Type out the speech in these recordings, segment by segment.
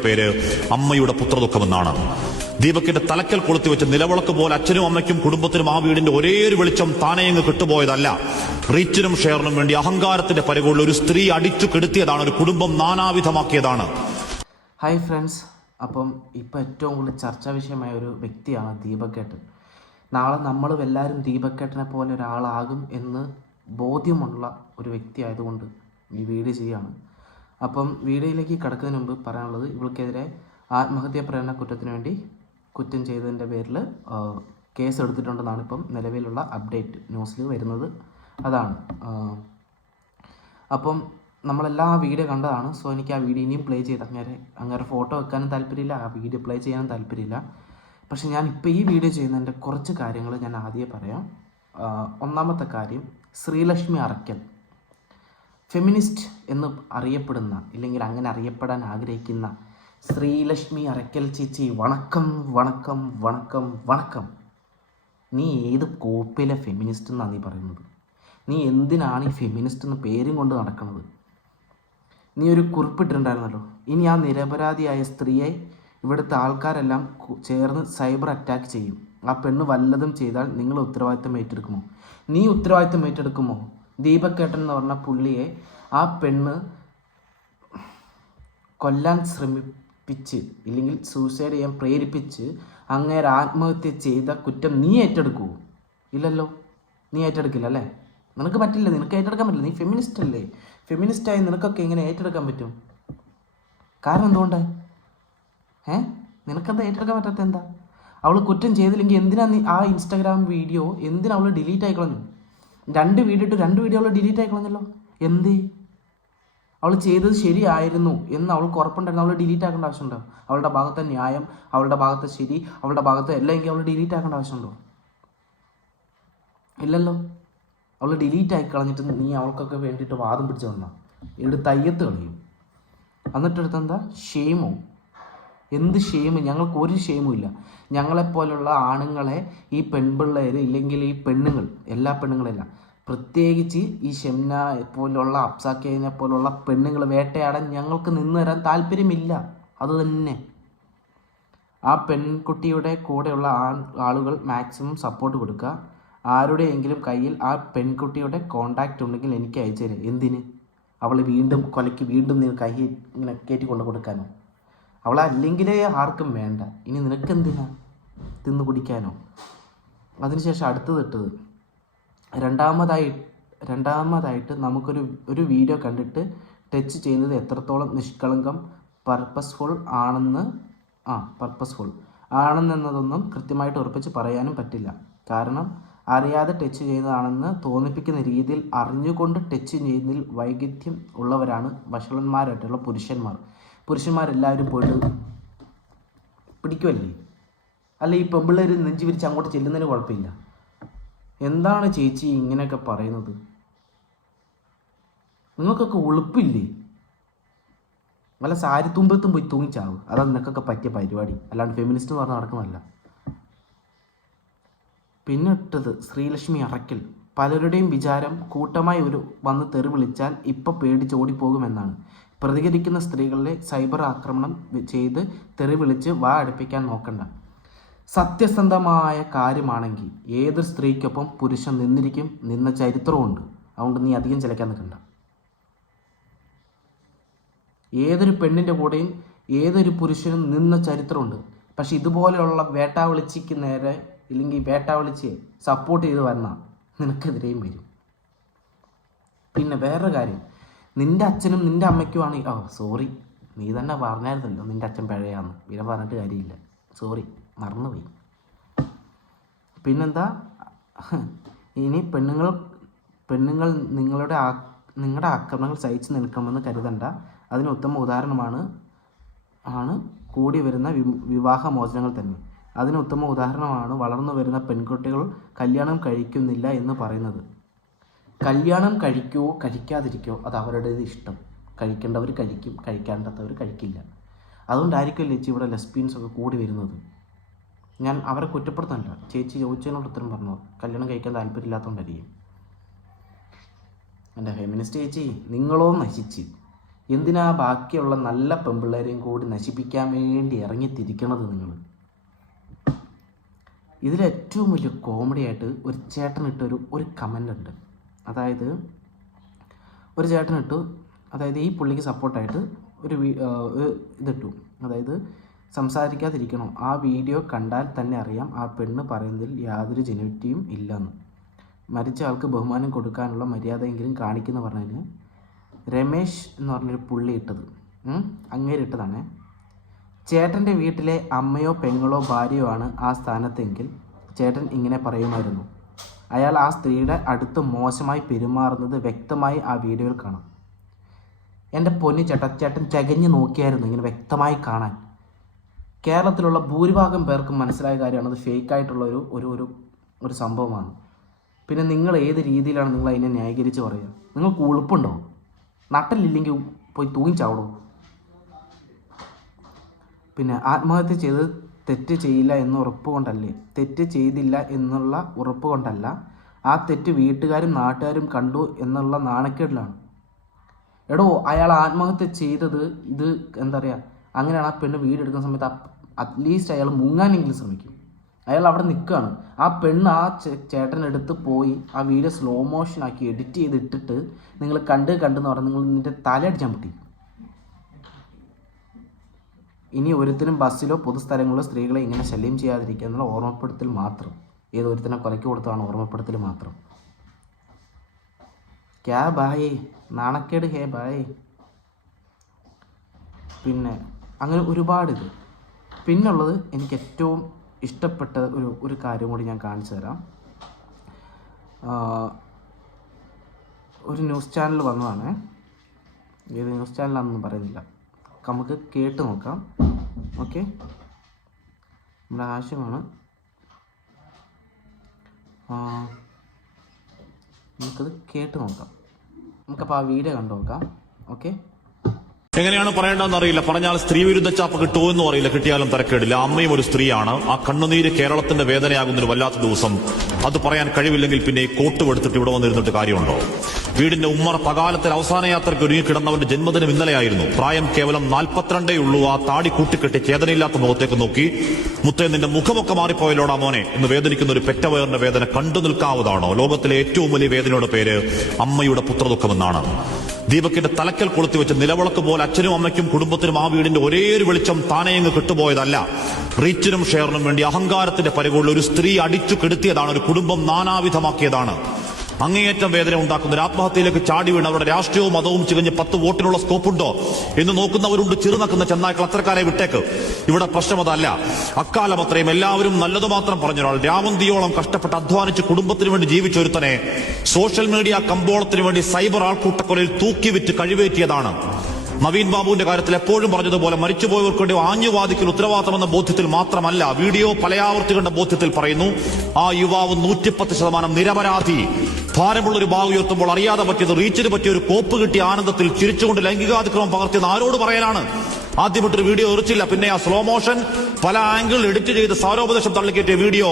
പേര് അമ്മയുടെ പുത്രദുഃഖമെന്നാണ്. ദീപകിന്റെ തലക്കൽ കൊളുത്തി വെച്ച് നിലവിളക്ക് പോലെ അച്ഛനും അമ്മയ്ക്കും കുടുംബത്തിനും ആ വീടിന്റെ ഒരേ ഒരു വെളിച്ചം താനെയങ്ങ് കിട്ടുപോയതല്ല. റീച്ചിനും ഷെയറിനും വേണ്ടി അഹങ്കാരത്തിന്റെ പരികൊള്ള ഒരു സ്ത്രീ അടിച്ചു കെടുത്തിയതാണ്, ഒരു കുടുംബം നാനാവിധമാക്കിയതാണ്. ഹായ് ഫ്രണ്ട്സ്, അപ്പം ഇപ്പം ഏറ്റവും കൂടുതൽ ചർച്ചാ വിഷയമായ ഒരു വ്യക്തിയാണ് ദീപക്കേട്ടൻ. നാളെ നമ്മളും എല്ലാവരും ദീപക്കേട്ടനെ പോലെ ഒരാളാകും എന്ന് ബോധ്യമുള്ള ഒരു വ്യക്തി ആയതുകൊണ്ട് ഈ വീഡിയോ ചെയ്യുകയാണ്. അപ്പം വീഡിയോയിലേക്ക് കടക്കുന്നതിന് മുമ്പ് പറയാനുള്ളത്, ഇവൾക്കെതിരെ ആത്മഹത്യാ പ്രേരണ കുറ്റത്തിന് വേണ്ടി കുറ്റം ചെയ്തതിൻ്റെ പേരിൽ കേസ് എടുത്തിട്ടുണ്ടെന്നാണ് ഇപ്പം നിലവിലുള്ള അപ്ഡേറ്റ് ന്യൂസിൽ വരുന്നത്. അതാണ് അപ്പം നമ്മളെല്ലാം ആ വീഡിയോ കണ്ടതാണ്. സോ എനിക്ക് ആ വീഡിയോ ഇനിയും പ്ലേ ചെയ്ത് അങ്ങനെ ഫോട്ടോ വെക്കാനും താല്പര്യമില്ല, ആ വീഡിയോ പ്ലേ ചെയ്യാനും താല്പര്യമില്ല. പക്ഷെ ഞാൻ ഇപ്പോൾ ഈ വീഡിയോ ചെയ്യുന്നതിൻ്റെ കുറച്ച് കാര്യങ്ങൾ ഞാൻ ആദ്യമേ പറയാം. ഒന്നാമത്തെ കാര്യം, ശ്രീലക്ഷ്മി അറക്കൽ ഫെമിനിസ്റ്റ് എന്ന് അറിയപ്പെടുന്ന, ഇല്ലെങ്കിൽ അങ്ങനെ അറിയപ്പെടാൻ ആഗ്രഹിക്കുന്ന ശ്രീലക്ഷ്മി അറക്കൽ ചേച്ചി, വണക്കം വണക്കം വണക്കം വണക്കം. നീ ഏത് കോപ്പിലെ ഫെമിനിസ്റ്റ് എന്നാണ് നീ പറയുന്നത്? നീ എന്തിനാണ് ഈ ഫെമിനിസ്റ്റ് എന്ന് പേരും കൊണ്ട് നടക്കുന്നത്? നീ ഒരു കുറിപ്പിട്ടിട്ടുണ്ടായിരുന്നല്ലോ, ഇനി ആ നിരപരാധിയായ സ്ത്രീയെ ഇവിടുത്തെ ആൾക്കാരെല്ലാം ചേർന്ന് സൈബർ അറ്റാക്ക് ചെയ്യും. ആ പെണ്ണ് വല്ലതും ചെയ്താൽ നിങ്ങൾ ഉത്തരവാദിത്തം ഏറ്റെടുക്കുമോ? നീ ഉത്തരവാദിത്തം ഏറ്റെടുക്കുമോ? ദീപക്കേട്ടൻ എന്ന് പറഞ്ഞ പുള്ളിയെ ആ പെണ്ണ് കൊല്ലാൻ ശ്രമിപ്പിച്ച്, ഇല്ലെങ്കിൽ സൂസൈഡ് ചെയ്യാൻ പ്രേരിപ്പിച്ച് അങ്ങേരെ ആത്മഹത്യ ചെയ്ത കുറ്റം നീ ഏറ്റെടുക്കുമോ? ഇല്ലല്ലോ, നീ ഏറ്റെടുക്കില്ല അല്ലേ? നിനക്ക് പറ്റില്ല, നിനക്ക് ഏറ്റെടുക്കാൻ പറ്റില്ല. നീ ഫെമിനിസ്റ്റ് അല്ലേ? ഫെമിനിസ്റ്റായി നിനക്കൊക്കെ എങ്ങനെ ഏറ്റെടുക്കാൻ പറ്റും? കാരണം എന്തുകൊണ്ട്? നിനക്കെന്താ ഏറ്റെടുക്കാൻ പറ്റാത്ത? എന്താ അവൾ കുറ്റം ചെയ്തില്ലെങ്കിൽ എന്തിനാ നീ ആ ഇൻസ്റ്റാഗ്രാം വീഡിയോ എന്തിനാ അവൾ ഡിലീറ്റ് ആയിക്കളഞ്ഞു? 2 വീഡിയോ ഇട്ട് 2 വീഡിയോ അവൾ ഡിലീറ്റ് ആയിക്കളഞ്ഞല്ലോ. എന്തേ? അവൾ ചെയ്തത് ശരിയായിരുന്നു എന്ന് അവൾക്ക് ഉറപ്പുണ്ടായിരുന്നു. അവൾ ഡിലീറ്റ് ആക്കേണ്ട ആവശ്യമുണ്ടോ? അവളുടെ ഭാഗത്തെ ന്യായം, അവളുടെ ഭാഗത്തെ ശരി, അവളുടെ ഭാഗത്ത് എല്ലാം എങ്കിൽ അവൾ ഡിലീറ്റ് ആക്കേണ്ട ആവശ്യമുണ്ടോ? ഇല്ലല്ലോ. അവൾ ഡിലീറ്റ് ആക്കി കളഞ്ഞിട്ട് നീ അവൾക്കൊക്കെ വേണ്ടിയിട്ട് വാദം പിടിച്ച് വന്നാ എടുത്ത് അയ്യത്ത് കളയും. എന്നിട്ടെടുത്തെന്താ ഷെയിമോ? എന്ത് ഷെയിം? ഞങ്ങൾക്ക് ഒരു ഷെയിമും ഇല്ല. ഞങ്ങളെപ്പോലുള്ള ആണുങ്ങളെ ഈ പെൺപിള്ളേർ, ഇല്ലെങ്കിൽ ഈ പെണ്ണുങ്ങൾ, എല്ലാ പെണ്ണുങ്ങളല്ല, പ്രത്യേകിച്ച് ഈ ഷെംന പോലുള്ള, അപ്സാക്കിനെ പോലുള്ള പെണ്ണുങ്ങൾ വേട്ടയാടാൻ ഞങ്ങൾക്ക് നിന്ന് തരാൻ താല്പര്യമില്ല. അതുതന്നെ. ആ പെൺകുട്ടിയുടെ കൂടെയുള്ള ആളുകൾ മാക്സിമം സപ്പോർട്ട് കൊടുക്കുക. ആരുടെയെങ്കിലും കയ്യിൽ ആ പെൺകുട്ടിയുടെ കോണ്ടാക്റ്റ് ഉണ്ടെങ്കിൽ എനിക്ക് അയച്ചു തരാം. എന്തിന്? അവൾ വീണ്ടും കൊലയ്ക്ക് വീണ്ടും നീ കൈ ഇങ്ങനെ കയറ്റി കൊണ്ട് കൊടുക്കാനോ? അവളല്ലെങ്കിലേ ആർക്കും വേണ്ട. ഇനി നിനക്കെന്തിനാ? തിന്നു കുടിക്കാനോ? അതിനുശേഷം അടുത്തത് രണ്ടാമതായിട്ട് നമുക്കൊരു വീഡിയോ കണ്ടിട്ട് ടച്ച് ചെയ്യുന്നത് എത്രത്തോളം നിഷ്കളങ്കം, പർപ്പസ്ഫുൾ ആണെന്നതൊന്നും കൃത്യമായിട്ട് ഉറപ്പിച്ച് പറയാനും പറ്റില്ല. കാരണം അറിയാതെ ടച്ച് ചെയ്യുന്നതാണെന്ന് തോന്നിപ്പിക്കുന്ന രീതിയിൽ അറിഞ്ഞുകൊണ്ട് ടച്ച് ചെയ്യുന്നതിൽ വൈവിധ്യം ഉള്ളവരാണ് വഷളന്മാരായിട്ടുള്ള പുരുഷന്മാരെല്ലാവരും പോയിട്ട് പിടിക്കുമല്ലേ? അല്ല, ഈ പെമ്പിള്ളേർ നെഞ്ചു വിരിച്ച് അങ്ങോട്ട് ചെല്ലുന്നതിന് കുഴപ്പമില്ല. എന്താണ് ചേച്ചി ഇങ്ങനെയൊക്കെ പറയുന്നത്? നിങ്ങൾക്കൊക്കെ ഉളുപ്പില്ലേ? വല്ല സാരി തുമ്പത്തും പോയി തൂങ്ങിച്ചാവും. അതാണ് നിനക്കൊക്കെ പറ്റിയ പരിപാടി, അല്ലാണ്ട് ഫെമിനിസ്റ്റ് എന്ന് പറഞ്ഞാൽ നടക്കുന്നതല്ല. പിന്നെ ഇട്ടത് ശ്രീലക്ഷ്മി അറക്കൽ. പലരുടെയും വിചാരം കൂട്ടമായി വന്ന് തെറി വിളിച്ചാൽ ഇപ്പം പേടിച്ച് ഓടിപ്പോകുമെന്നാണ്. പ്രതികരിക്കുന്ന സ്ത്രീകളെ സൈബർ ആക്രമണം ചെയ്ത് തെറി വിളിച്ച് വാ അടുപ്പിക്കാൻ നോക്കണ്ട. സത്യസന്ധമായ കാര്യമാണെങ്കിൽ ഏതൊരു സ്ത്രീക്കൊപ്പം പുരുഷൻ നിന്ന ചരിത്രമുണ്ട്. അതുകൊണ്ട് നീ അധികം ചിലക്കാൻ നിൽക്കണ്ട. ഏതൊരു പെണ്ണിൻ്റെ കൂടെയും ഏതൊരു പുരുഷനും നിന്ന ചരിത്രമുണ്ട്. പക്ഷെ ഇതുപോലെയുള്ള വേട്ടാവിളിച്ചിക്ക് നേരെ, ഇല്ലെങ്കിൽ വേട്ടാവിളിച്ച് സപ്പോർട്ട് ചെയ്ത് വന്നാൽ നിനക്കെതിരെയും വരും. പിന്നെ വേറൊരു കാര്യം, നിൻ്റെ അച്ഛനും നിൻ്റെ അമ്മയ്ക്കുമാണ് സോറി, നീ തന്നെ പറഞ്ഞായിരുന്നല്ലോ നിൻ്റെ അച്ഛൻ പിഴയാന്ന്. പിന്നെ പറഞ്ഞിട്ട് കാര്യമില്ല, സോറി, മറന്നുപോയി. പിന്നെന്താ, ഇനി പെണ്ണുങ്ങൾ നിങ്ങളുടെ ആക്രമണങ്ങൾ സഹിച്ചു നിൽക്കണമെന്ന് കരുതണ്ട. അതിന് ഉത്തമ ഉദാഹരണമാണ് കൂടി വരുന്ന വിവാഹമോചനങ്ങൾ തന്നെ. അതിന് ഉത്തമ ഉദാഹരണമാണ് വളർന്നു വരുന്ന പെൺകുട്ടികൾ കല്യാണം കഴിക്കുന്നില്ല എന്ന് പറയുന്നത്. കല്യാണം കഴിക്കുമോ കഴിക്കാതിരിക്കുമോ അത് അവരുടേത് ഇഷ്ടം. കഴിക്കേണ്ടവർ കഴിക്കും, കഴിക്കാണ്ടവർ കഴിക്കില്ല. അതുകൊണ്ടായിരിക്കും ചേച്ചി ഇവിടെ ലെസ്ബിയൻസൊക്കെ കൂടി വരുന്നത്. ഞാൻ അവരെ കുറ്റപ്പെടുത്തുന്നില്ല. ചേച്ചി ചോദിച്ചതിനോട് ഉത്തരം പറഞ്ഞു. കല്യാണം കഴിക്കാൻ താല്പര്യമില്ലാത്തതുകൊണ്ടായിരിക്കും. എൻ്റെ ഫെമിനിസ്റ്റ് ചേച്ചി, നിങ്ങളോ നശിച്ച് എന്തിനാ ബാക്കിയുള്ള നല്ല പെൺപിള്ളേരെയും കൂടി നശിപ്പിക്കാൻ വേണ്ടി ഇറങ്ങിത്തിരിക്കണത് നിങ്ങൾ? ഇതിലേറ്റവും വലിയ കോമഡി ആയിട്ട് ഒരു ചേട്ടനിട്ടൊരു കമൻ്റ് ഉണ്ട്. അതായത് ഒരു ചേട്ടനിട്ടു, അതായത് ഈ പുള്ളിക്ക് സപ്പോർട്ടായിട്ട് ഒരു ഇതിട്ടു. അതായത് സംസാരിക്കാതിരിക്കണം, ആ വീഡിയോ കണ്ടാൽ തന്നെ അറിയാം ആ പെണ്ണ് പറയുന്നതിൽ യാതൊരു ജെനുവിറ്റിയും ഇല്ലെന്ന്. മരിച്ച ആൾക്ക് ബഹുമാനം കൊടുക്കാനുള്ള മര്യാദയെങ്കിലും കാണിക്കുന്ന പറഞ്ഞതിന് രമേശ് എന്ന് പറഞ്ഞൊരു പുള്ളി ഇട്ടത്, അങ്ങേരിട്ടതാണ്. ചേട്ടൻ്റെ വീട്ടിലെ അമ്മയോ പെങ്ങളോ ഭാര്യയോ ആണ് ആ സ്ഥാനത്തെങ്കിൽ ചേട്ടൻ ഇങ്ങനെ പറയുമായിരുന്നു. അയാൾ ആ സ്ത്രീയുടെ അടുത്ത് മോശമായി പെരുമാറുന്നത് വ്യക്തമായി ആ വീഡിയോയിൽ കാണാം. എൻ്റെ പൊന്നി ചേട്ടൻ ചകഞ്ഞ് നോക്കിയായിരുന്നു ഇങ്ങനെ വ്യക്തമായി കാണാൻ. കേരളത്തിലുള്ള ഭൂരിഭാഗം പേർക്കും മനസ്സിലായ കാര്യമാണ് അത് ഫേക്കായിട്ടുള്ള ഒരു സംഭവമാണ്. പിന്നെ നിങ്ങൾ ഏത് രീതിയിലാണ് നിങ്ങൾ അതിനെ ന്യായീകരിച്ച് പറയുക? നിങ്ങൾക്ക് ഉളുപ്പുണ്ടോ? നട്ടലില്ലെങ്കിൽ പോയി തൂങ്ങിച്ചാവടോ. പിന്നെ ആത്മഹത്യ ചെയ്ത് തെറ്റ് ചെയ്യില്ല എന്ന ഉറപ്പ് കൊണ്ടല്ലേ, തെറ്റ് ചെയ്തില്ല എന്നുള്ള ഉറപ്പ് കൊണ്ടല്ല, ആ തെറ്റ് വീട്ടുകാരും നാട്ടുകാരും കണ്ടു എന്നുള്ള നാണക്കേടിലാണ്. എടോ, അയാൾ ആത്മഹത്യ ചെയ്തത് ഇത് എന്താ പറയുക, അങ്ങനെയാണ് ആ പെണ്ണ് വീടെടുക്കുന്ന സമയത്ത് അറ്റ്ലീസ്റ്റ് അയാൾ മുങ്ങാനെങ്കിലും ശ്രമിക്കും. അയാൾ അവിടെ നിൽക്കുകയാണ്, ആ പെണ്ണ് ആ ചേട്ടനെടുത്ത് പോയി ആ വീഡിയോ സ്ലോ മോഷൻ ആക്കി എഡിറ്റ് ചെയ്തിട്ടിട്ട് നിങ്ങൾ കണ്ടെന്ന് പറഞ്ഞാൽ നിങ്ങൾ നിൻ്റെ തലയടിച്ചാൻ പൊട്ടി. ഇനി ഒരുത്തരും ബസ്സിലോ പൊതുസ്ഥലങ്ങളിലോ സ്ത്രീകളെ ഇങ്ങനെ ശല്യം ചെയ്യാതിരിക്കുക എന്നുള്ള ഓർമ്മപ്പെടുത്തൽ മാത്രം. ഏതൊരുത്തനെ കൊലയ്ക്ക് കൊടുത്തതാണ് ഓർമ്മപ്പെടുത്തൽ മാത്രം. ക്യാ ബായേ, നാണക്കേട് ഹേ ബായേ. പിന്നെ അങ്ങനെ ഒരുപാട് ഇത്. പിന്നുള്ളത് എനിക്ക് ഏറ്റവും ഇഷ്ടപ്പെട്ട ഒരു കാര്യം കൂടി ഞാൻ കാണിച്ചു തരാം. ഒരു ന്യൂസ് ചാനൽ വന്നതാണ്. ഏത് ന്യൂസ് ചാനലാണെന്നൊന്നും പറയുന്നില്ല, നമുക്ക് കേട്ട് നോക്കാം. ഓക്കെ, നമ്മുടെ ആശയമാണ്. നമുക്കത് കേട്ട് നോക്കാം. നമുക്കപ്പോൾ ആ വീഡിയോ കണ്ടു നോക്കാം. ഓക്കെ, എങ്ങനെയാണ് പറയേണ്ടതെന്ന് അറിയില്ല. പറഞ്ഞാൽ സ്ത്രീ വിരുദ്ധ ചാപ്പ് കിട്ടുമോ എന്നും അറിയില്ല. കിട്ടിയാലും തരക്കേടില്ല. അമ്മയും ഒരു സ്ത്രീയാണ്. ആ കണ്ണുനീര് കേരളത്തിന്റെ വേദനയാകുന്നൊരു വല്ലാത്ത ദിവസം. അത് പറയാൻ കഴിവില്ലെങ്കിൽ പിന്നെ ഈ കോട്ടും എടുത്തിട്ട് ഇവിടെ വന്നിരുന്നിട്ട് കാര്യമുണ്ടോ? വീടിന്റെ ഉമ്മറ പകാലത്തിൽ അവസാന യാത്രയ്ക്ക് ഒരുങ്ങി കിടന്നവന്റെ ജന്മദിനം ഇന്നലെയായിരുന്നു. പ്രായം കേവലം 42 ഉള്ളൂ. ആ താടി കൂട്ടിക്കെട്ടി ചേതനയില്ലാത്ത മുഖത്തേക്ക് നോക്കി, മുത്തേ നിന്റെ മുഖമൊക്കെ മാറിപ്പോയല്ലോടാ മോനെ എന്ന് വേദനിക്കുന്ന ഒരു പെറ്റവയറിന്റെ വേദന കണ്ടു നിൽക്കാവുന്നതാണോ? ലോകത്തിലെ ഏറ്റവും വലിയ വേദനയുടെ പേര് അമ്മയുടെ പുത്രദുഃഖമെന്നാണ്. ദീപകിന്റെ തലക്കൽ കൊളുത്തി വെച്ച നിലവിളക്ക് പോലെ അച്ഛനും അമ്മയ്ക്കും കുടുംബത്തിനും ആ വീടിന്റെ ഒരേ ഒരു വെളിച്ചം താനെയങ്ങ് കിട്ടുപോയതല്ല. റീച്ചിനും ഷെയറിനും വേണ്ടി അഹങ്കാരത്തിന്റെ പരികൊള്ള ഒരു സ്ത്രീ അടിച്ചു കെടുത്തിയതാണ്. ഒരു കുടുംബം നാനാവിധമാക്കിയതാണ്. അങ്ങേയറ്റം വേദന ഉണ്ടാക്കുന്ന ഒരു ആത്മഹത്യയിലേക്ക് ചാടി വീണ് അവരുടെ രാഷ്ട്രീയവും മതവും ചികഞ്ഞ് 10 വോട്ടിനുള്ള സ്കോപ്പുണ്ടോ എന്ന് നോക്കുന്നവരുണ്ട്. ചിറുനക്കുന്ന ചെന്നായ്ക്കൾ അത്രക്കാരെ വിട്ടേക്ക്. ഇവിടെ പ്രശ്നം അതല്ല. അക്കാലം അത്രയും എല്ലാവരും നല്ലത് മാത്രം പറഞ്ഞൊരാൾ രാമന്തിയോളം കഷ്ടപ്പെട്ട് അധ്വാനിച്ച് കുടുംബത്തിന് വേണ്ടി ജീവിച്ചൊരുത്തനെ സോഷ്യൽ മീഡിയ കമ്പോളത്തിന് വേണ്ടി സൈബർ ആൾക്കൂട്ടക്കൊലയിൽ തൂക്കിവിറ്റ് കഴിവേറ്റിയതാണ്. നവീൻ ബാബുവിന്റെ കാര്യത്തിൽ എപ്പോഴും പറഞ്ഞതുപോലെ മരിച്ചുപോയവർക്ക് വേണ്ടി ആഞ്ഞുവാദിക്കൽ ഉത്തരവാദിത്തമെന്ന ബോധ്യത്തിൽ മാത്രമല്ല, വീഡിയോ പലയാവർത്തി കണ്ട ബോധ്യത്തിൽ പറയുന്നു. ആ യുവാവ് 110% നിരപരാധി. ഭാരമുള്ളൊരു ബാഗ് ഉയർത്തുമ്പോൾ അറിയാതെ പറ്റിയത്, റീച്ചിന് പറ്റിയ ഒരു കോപ്പ് കിട്ടിയ ആനന്ദത്തിൽ ചിരിച്ചുകൊണ്ട് ലൈംഗികാതിക്രമം പകർത്തിയെന്ന് ആരോട് പറയാനാണ്? ആദ്യമായിട്ടൊരു വീഡിയോ എറിച്ചില്ല, പിന്നെ ആ സ്ലോ മോഷൻ പല ആംഗിളിൽ എഡിറ്റ് ചെയ്ത് സാരോപദേശം തള്ളിക്കയറ്റിയ വീഡിയോ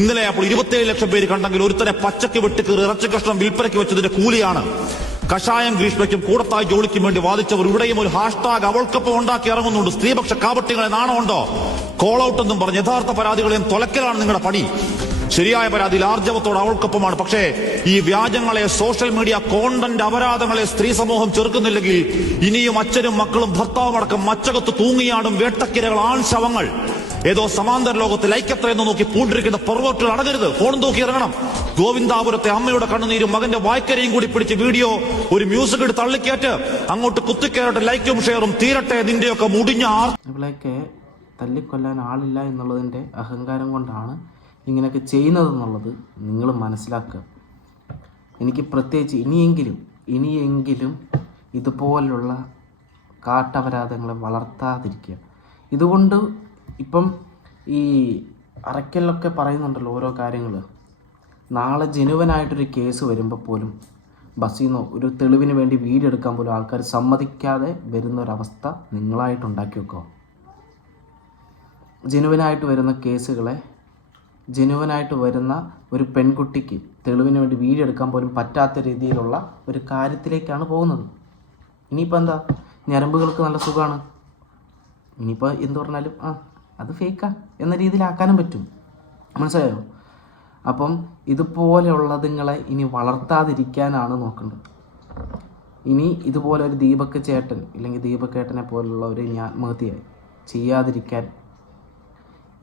ഇന്നലെ അപ്പോൾ 27 ലക്ഷം പേര് കണ്ടെങ്കിൽ ഒരുത്തനെ പച്ചക്ക് വെട്ടിക്കീറി ഇറച്ചി കഷ്ണം വിൽപ്പനയ്ക്ക് വെച്ചതിന്റെ കൂലിയാണ്. കഷായം ഗ്രീഷ്മയ്ക്കും കൂടത്തായി ജോലിക്കും വേണ്ടി വാദിച്ചവർ ഇവിടെയും ഒരു ഹാഷ്ടാഗ് അവൾക്കൊപ്പം ഉണ്ടാക്കി ഇറങ്ങുന്നുണ്ട്. സ്ത്രീപക്ഷ കാപട്യങ്ങളെ നാണമുണ്ടോ? കോൾ ഔട്ട് എന്നും പറഞ്ഞ് യഥാർത്ഥ പരാതികളെയും തൊലക്കലാണ് നിങ്ങളുടെ പണി. ശരിയായ പരാതിയിൽ ആർജവത്തോട് അവൾക്കൊപ്പമാണ്. പക്ഷേ ഈ വ്യാജങ്ങളെ, സോഷ്യൽ മീഡിയ കോണ്ടന്റ് അപരാധങ്ങളെ സ്ത്രീ സമൂഹം ചെറുക്കുന്നില്ലെങ്കിൽ ഇനിയും അച്ഛനും മക്കളും ഭർത്താവുമടക്കം മച്ചകത്ത് തൂങ്ങിയാടും വേട്ടക്കിരകൾ, ആൺ ശവങ്ങൾ ഏതോ സമാന്തര ലോകത്തിൽ ഐക്യത്ര എന്ന് നോക്കി പൂണ്ടിരിക്കുന്ന പെർവേർട്ടുകൾ അടങ്ങരുത്. ഫോൺ നോക്കി ഇറങ്ങണം. ഗോവിന്ദാപുരത്തെ അമ്മയുടെ കണ്ണുനീരും മകന്റെ വായ്ക്കരയും കൂടി പിടിച്ച് വീഡിയോ ഒരു മ്യൂസിക് എടുത്ത് തള്ളിക്കേറ്റ് അങ്ങോട്ട് കുത്തിക്കയറട്ടെ. ലൈക്കും ഷെയറും തീരട്ടെ. നിന്റെയൊക്കെ മുടിഞ്ഞ ഇവളെയൊക്കെ തല്ലിക്കൊല്ലാൻ ആളില്ല എന്നുള്ളതിൻ്റെ അഹങ്കാരം കൊണ്ടാണ് ഇങ്ങനെയൊക്കെ ചെയ്യുന്നതെന്നുള്ളത് നിങ്ങൾ മനസ്സിലാക്കുക. എനിക്ക് പ്രത്യേകിച്ച് ഇനിയെങ്കിലും ഇതുപോലുള്ള കാട്ടപരാധങ്ങളെ വളർത്താതിരിക്കുക. ഇതുകൊണ്ട് ഇപ്പം ഈ അറയ്ക്കലിലൊക്കെ പറയുന്നുണ്ടല്ലോ ഓരോ കാര്യങ്ങൾ. നാളെ ജെനുവനായിട്ടൊരു കേസ് വരുമ്പോൾ പോലും ബസ്സിൽ നിന്ന് ഒരു തെളിവിന് വേണ്ടി വീഡിയോ എടുക്കാൻ പോലും ആൾക്കാർ സമ്മതിക്കാതെ വരുന്നൊരവസ്ഥ നിങ്ങളായിട്ടുണ്ടാക്കി വെക്കുക. ജെനുവനായിട്ട് വരുന്ന കേസുകളെ, ജെനുവനായിട്ട് വരുന്ന ഒരു പെൺകുട്ടിക്ക് തെളിവിന് വേണ്ടി വീഡിയോ എടുക്കാൻ പോലും പറ്റാത്ത രീതിയിലുള്ള ഒരു കാര്യത്തിലേക്കാണ് പോകുന്നത്. ഇനിയിപ്പോൾ എന്താ, ഞരമ്പുകൾക്ക് നല്ല സുഖമാണ്. ഇനിയിപ്പോൾ എന്ത് പറഞ്ഞാലും അത് ഫേക്കാ എന്ന രീതിയിലാക്കാനും പറ്റും. മനസ്സിലായോ? അപ്പം ഇതുപോലെയുള്ളതുങ്ങളെ ഇനി വളർത്താതിരിക്കാനാണ് നോക്കേണ്ടത്. ഇനി ഇതുപോലെ ഒരു ദീപക് ചേട്ടൻ ഇല്ലെങ്കിൽ ദീപക് ഏട്ടനെ പോലുള്ളവർ ഇനി ആത്മഹത്യ ചെയ്യാതിരിക്കാൻ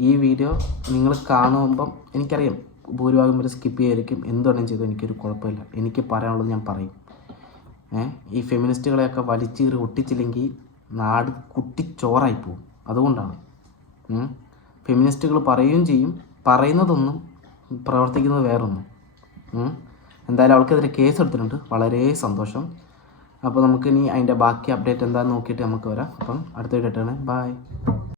ഈ വീഡിയോ നിങ്ങൾ കാണുമ്പം എനിക്കറിയാം ഭൂരിഭാഗം വരെ സ്കിപ്പ് ചെയ്യായിരിക്കും. എന്തുവേണം ചെയ്തോ എനിക്കൊരു കുഴപ്പമില്ല. എനിക്ക് പറയാനുള്ളത് ഞാൻ പറയും. ഈ ഫെമിനിസ്റ്റുകളെയൊക്കെ വലിച്ചീറി ഒട്ടിച്ചില്ലെങ്കിൽ നാട് കുട്ടിച്ചോറായി പോവും. അതുകൊണ്ടാണ് ഫെമിനിസ്റ്റുകൾ പറയുകയും ചെയ്യും, പറയുന്നതൊന്നും പ്രവർത്തിക്കുന്നത് വേറൊന്നും. എന്തായാലും അവൾക്കെതിരെ കേസ് എടുത്തിട്ടുണ്ട്. വളരെ സന്തോഷം. അപ്പോൾ നമുക്കിനി അതിൻ്റെ ബാക്കി അപ്ഡേറ്റ് എന്താണെന്ന് നോക്കിയിട്ട് നമുക്ക് വരാം. അപ്പം അടുത്ത വീഡിയോ ഇട്ടാണ്. ബൈ.